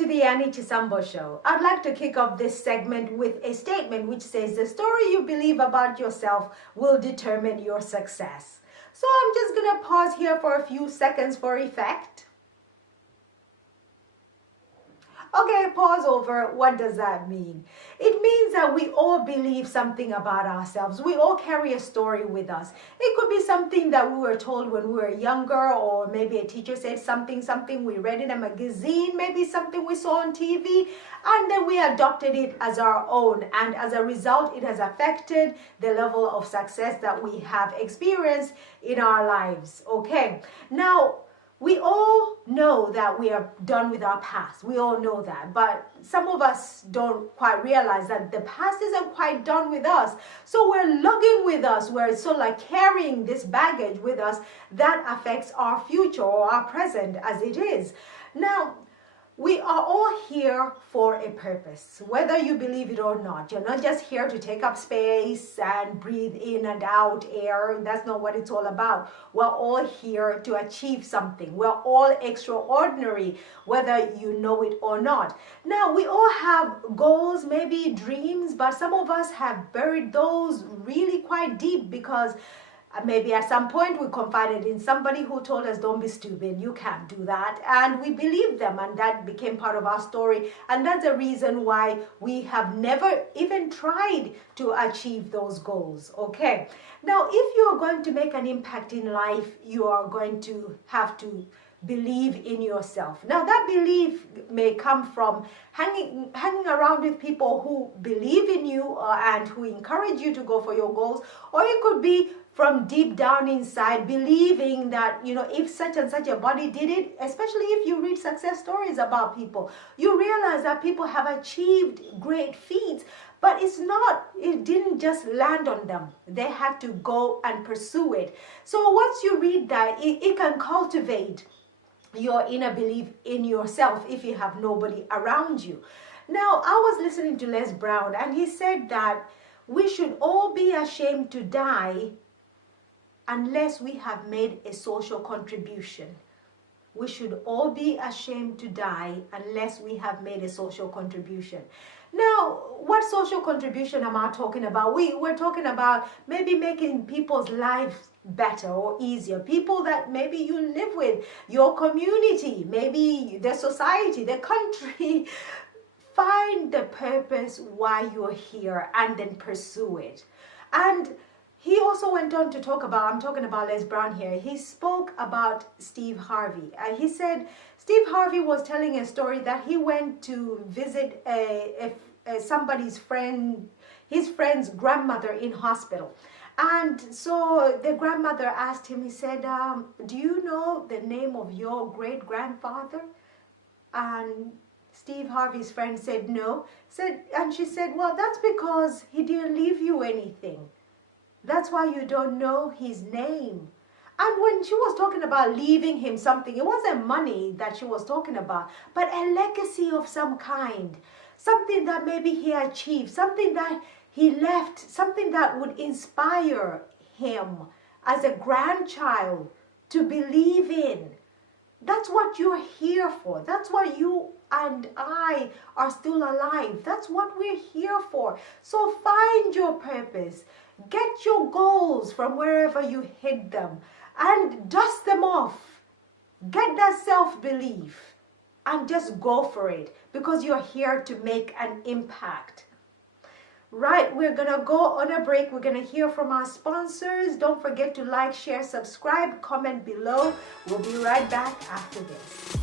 to the Chisambo show. I'd like to kick off this segment with a statement which says the story you believe about yourself will determine your success. So I'm just going to pause here for a few seconds for effect. Okay, pause over. What does that mean? It means that we all believe something about ourselves. We all carry a story with us. It could be something that we were told when we were younger, or maybe a teacher said something we read in a magazine, maybe something we saw on TV, and then we adopted it as our own. And as a result, it has affected the level of success that we have experienced in our lives. Okay, now, we all know that we are done with our past. We all know that. But some of us don't quite realize that the past isn't quite done with us. So we're lugging with us. We're sort of like carrying this baggage with us that affects our future or our present as it is. Now, we are all here for a purpose, whether you believe it or not. You're not just here to take up space and breathe in and out air. That's not what it's all about. We're all here to achieve something. We're all extraordinary, whether you know it or not. Now, we all have goals, maybe dreams, but some of us have buried those really quite deep because maybe at some point we confided in somebody who told us, don't be stupid, you can't do that. And we believed them, and that became part of our story. And that's the reason why we have never even tried to achieve those goals. Okay. Now, if you are going to make an impact in life, you are going to have to believe in yourself. Now, that belief may come from hanging around with people who believe in you and who encourage you to go for your goals, or it could be from deep down inside, believing that, if such and such a body did it, especially if you read success stories about people, you realize that people have achieved great feats, but it didn't just land on them. They had to go and pursue it. So once you read that, it can cultivate your inner belief in yourself if you have nobody around you. Now, I was listening to Les Brown, and he said that we should all be ashamed to die unless we have made a social contribution. We should all be ashamed to die unless we have made a social contribution. Now, what social contribution am I talking about? We're talking about maybe making people's lives better or easier. People that maybe you live with, your community, maybe the society, the country. Find the purpose why you're here and then pursue it. And he also went on to talk about, I'm talking about Les Brown here, he spoke about Steve Harvey. He said Steve Harvey was telling a story that he went to visit somebody's friend, his friend's grandmother in hospital. And so the grandmother asked him, he said, do you know the name of your great-grandfather? And Steve Harvey's friend said no. And she said, well, that's because he didn't leave you anything. That's why you don't know his name. And when she was talking about leaving him something, it wasn't money that she was talking about, but a legacy of some kind. Something that maybe he achieved, something that he left, something that would inspire him as a grandchild to believe in. That's what you're here for. That's why you and I are still alive. That's what we're here for. So find your purpose. Get your goals from wherever you hid them and dust them off. Get that self-belief and just go for it because you're here to make an impact. Right, we're going to go on a break. We're going to hear from our sponsors. Don't forget to like, share, subscribe, comment below. We'll be right back after this.